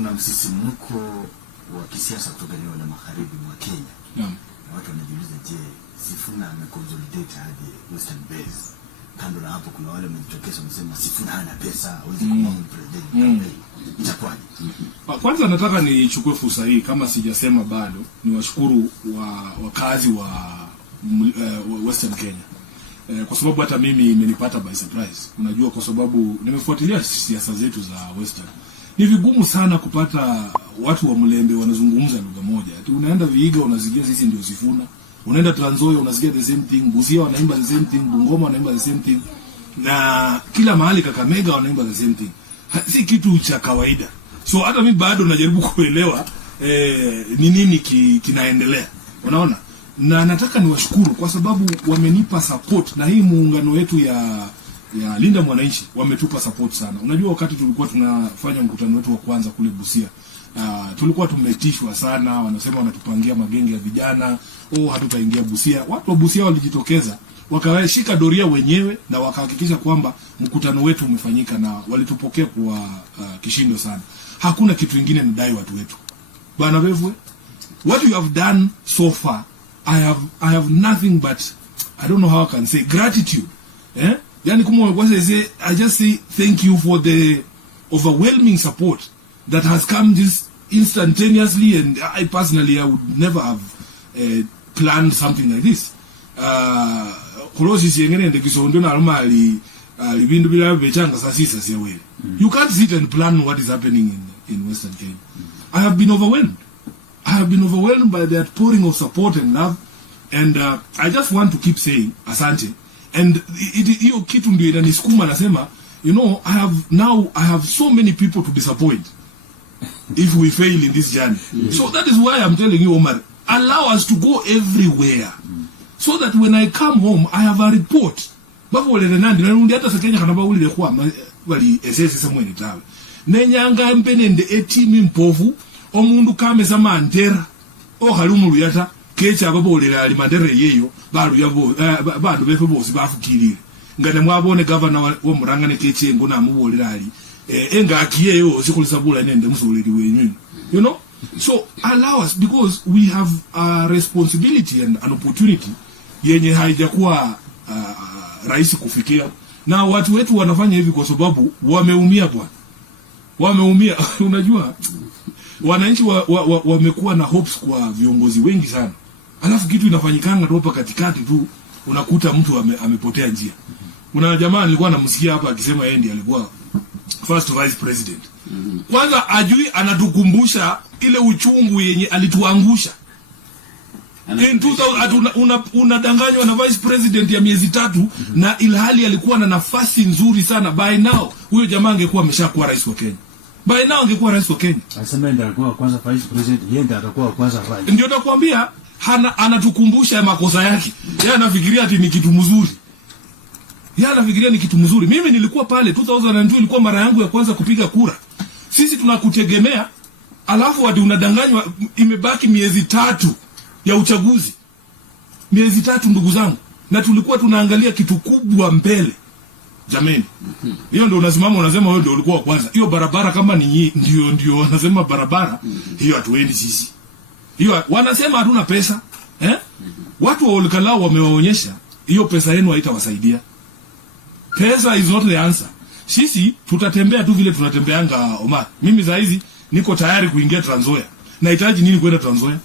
kuna msisimko wa kisiasa kutoka eneo la magharibi mwa Kenya. Naam. Na watu wanajiuliza, je, Sifuna ameconsolidate hadi Western Base? Kando na hapo kuna wale wamejitokeza wamesema Sifuna hana pesa, hawezi kuwa president. Itakuwaje? Kwanza nataka nichukue fursa hii, kama sijasema bado, niwashukuru wakazi wa Western Kenya. Kwa sababu hata mimi imenipata by surprise. Unajua, kwa sababu nimefuatilia siasa zetu za Western. Ni vigumu sana kupata watu wa Mlembe wanazungumza lugha moja. Unaenda Vihiga unasikia sisi ndio Sifuna. Unaenda Trans Nzoia unasikia the same thing. Busia wanaimba the same thing. Bungoma wanaimba the same thing. Na kila mahali Kakamega wanaimba the same thing. Si kitu cha kawaida. So hata mimi bado najaribu kuelewa ni nini kinaendelea. Unaona? Na nataka niwashukuru kwa sababu wamenipa support, na hii muungano wetu ya Linda Mwananchi wametupa support sana. Unajua, wakati tulikuwa tunafanya mkutano wetu wa kwanza kule Busia, tulikuwa tumetishwa sana, wanasema wanatupangia magenge ya vijana, hatutaingia Busia. Watu wa Busia walijitokeza, wakawashika doria wenyewe na wakahakikisha kwamba mkutano wetu umefanyika, na walitupokea kwa kishindo sana. Hakuna kitu kingine nadai watu wetu. Bwana Wevwe, what you have done so far, I have nothing but, I don't know how I can say, gratitude. Yani I just say thank you for the overwhelming support that has come just instantaneously, and I personally, I would never have planned something like this. You can't sit and plan what is happening in Western Kenya. I have been overwhelmed. I have been overwhelmed by the outpouring of support and love, and I just want to keep saying asante. And hiyo kitu ndio inanisukuma, nasema, you know, I have so many people to disappoint if we fail in this journey. So that is why I'm telling you, Omar, allow us to go everywhere, so that when I come home I have a report. Bafo le nandi na ndi hata Kenya kana bauli le kwa bali esese mweni tawe nenyanga mpenende etimi mpofu omundu kame samantera okalumulu yata kecha ababolera ali mandere yeyo balu yabo bandu befe bose bafukirire ngane mwabone governor wo Murang'a keche ngo namubolera ali enga akiyeyo sikulisa nende musoleri wenyu, you know. So allow us, because we have a responsibility and an opportunity yenye haijakuwa rahisi kufikia, na watu wetu wanafanya hivi kwa sababu wameumia bwana, wameumia. Unajua, wananchi wamekuwa na hopes kwa viongozi wengi sana, alafu kitu inafanyikanga tu hapa katikati tu unakuta mtu amepotea njia. Kuna jamaa nilikuwa namsikia hapa akisema yeye ndiye alikuwa first vice president. Kwanza ajui anatukumbusha ile uchungu yenye alituangusha. In 2000 unadanganywa na vice president ya miezi 3 na ilhali alikuwa na nafasi nzuri sana. By now huyo jamaa angekuwa ameshakuwa rais wa Kenya. By now angekuwa rais wa Kenya. Anasema ndiye alikuwa kwanza vice president, yeye ndiye atakuwa kwanza rais. Ndio nakwambia, anatukumbusha makosa yake. Yeye anafikiria ati ni kitu mzuri. Yeye anafikiria ni kitu mzuri. Mimi nilikuwa pale 2002, ilikuwa mara yangu ya kwanza kupiga kura. Sisi tunakutegemea, alafu hadi unadanganywa imebaki miezi 3 ya uchaguzi. Miezi 3 ndugu zangu, na tulikuwa tunaangalia kitu kubwa mbele. Jameni. Hiyo ndio unasimama unasema wewe ndio ulikuwa wa kwanza. Hiyo barabara kama ni ndio wanasema barabara, hiyo hatuendi sisi. Hiyo wanasema hatuna pesa. Watu wa Olkalao wamewaonyesha hiyo pesa yenu haitawasaidia. Pesa is not the answer. Sisi tutatembea tu vile tunatembeanga, Omar. Mimi za hizi niko tayari kuingia Trans Nzoia. Nahitaji nini kwenda Trans Nzoia?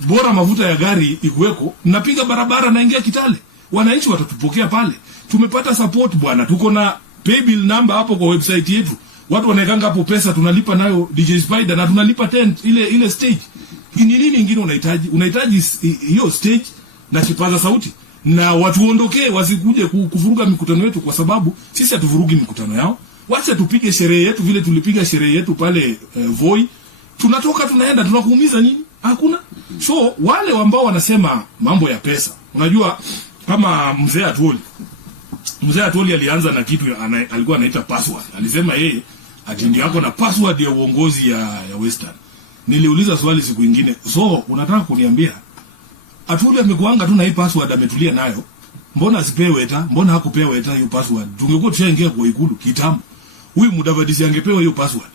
Bora mafuta ya gari ikuweko, napiga barabara naingia Kitale. Wananchi watatupokea pale. Tumepata support bwana. Tuko na paybill number hapo kwa website yetu. Watu wanaekanga hapo pesa, tunalipa nayo DJ Spider na tunalipa tent ile stage. Ni nini nyingine unahitaji? Unahitaji hiyo stage na kipaza sauti. Na watu ondokee, wasikuje kuvuruga mikutano yetu, kwa sababu sisi hatuvurugi mikutano yao. Wacha tupige sherehe yetu vile tulipiga sherehe yetu pale Voi. Tunatoka tunaenda, tunakuumiza nini? Hakuna. So wale ambao wanasema mambo ya pesa, unajua kama Mzee Atwoli alianza na kitu alikuwa anaita password. Alisema yeye ati ndio yako na password ya uongozi ya Western. Niliuliza swali siku nyingine, so unataka kuniambia Atwoli amekuanga tu na hii password ametulia nayo, mbona asipewe eta? Mbona hakupewa eta hiyo password? Tungekuwa tushaingia kwa Ikulu kitambo. Huyu Mudavadi angepewa hiyo password.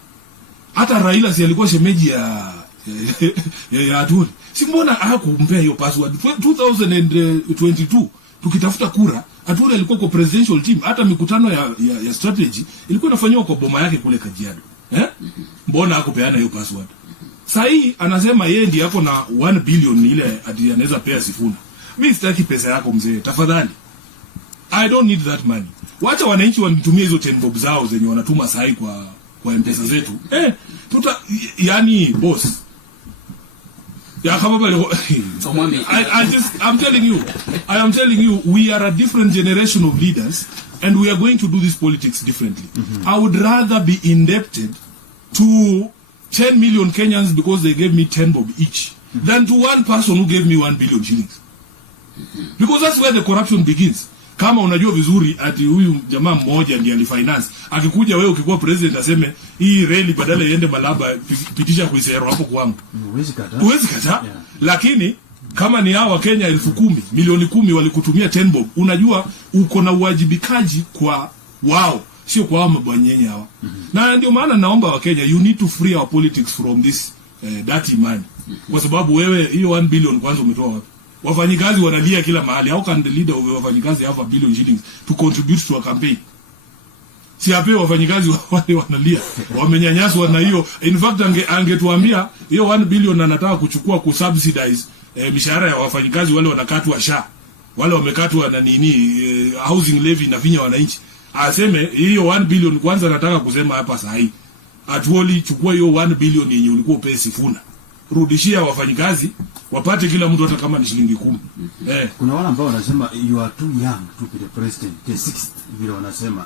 Hata Raila si alikuwa shemeji ya Atwoli. Si mbona hakumpea hiyo password? 2022 tukitafuta kura, Atwoli alikuwa kwa presidential team. Hata mikutano ya strategy ilikuwa inafanywa kwa boma yake kule Kajiado. Mbona hakupeana hiyo password? Sasa hii anasema yeye ndiye yako na 1 billion ile ati anaweza pea Sifuna. Mimi sitaki pesa yako mzee, tafadhali. I don't need that money. Wacha wananchi wanitumie hizo 10 bob zao zenye wanatuma sahi kwa M-Pesa zetu. Yani boss. Ya kama I am telling you we are a different generation of leaders and we are going to do this politics differently. I would rather be indebted to 10 million Kenyans because they gave me 10 bob each than to one person who gave me 1 billion shillings. Because that's where the corruption begins. Kama unajua vizuri ati huyu jamaa mmoja ndiye alifinance, akikuja wewe ukikuwa president aseme hii reli badala iende Malaba pitisha kuisero hapo kwangu. Huwezi kataa. Yeah. Lakini kama ni hawa Kenya 10,000 milioni 10 walikutumia 10 bob, unajua uko na uwajibikaji kwa wao, sio kwa hao mabwanyenye hawa. Na ndio maana naomba wa Kenya, you need to free our politics from this dirty money. Kwa sababu wewe hiyo 1 billion kwanza umetoa wapi? Wafanyikazi wanalia kila mahali. How can the leader of wafanyikazi have 1 billion shillings to contribute to a campaign? Si hape wafanyikazi wale wanalia. Wamenyanyaswa na hiyo. In fact angetuambia hiyo 1 billion anataka kuchukua kusubsidize mishahara ya wafanyikazi wale wanakatwa SHA. Wale wamekatwa na housing levy na vinya wananchi. Aseme hiyo 1 billion kwanza nataka kusema hapa sahi. Atwoli chukua hiyo 1 billion yenye ulikuwa upe Sifuna. Rudishia wafanyikazi wapate kila mtu hata kama ni shilingi 10. Kuna wale ambao wanasema you are too young to be the president, the 6th vile wanasema.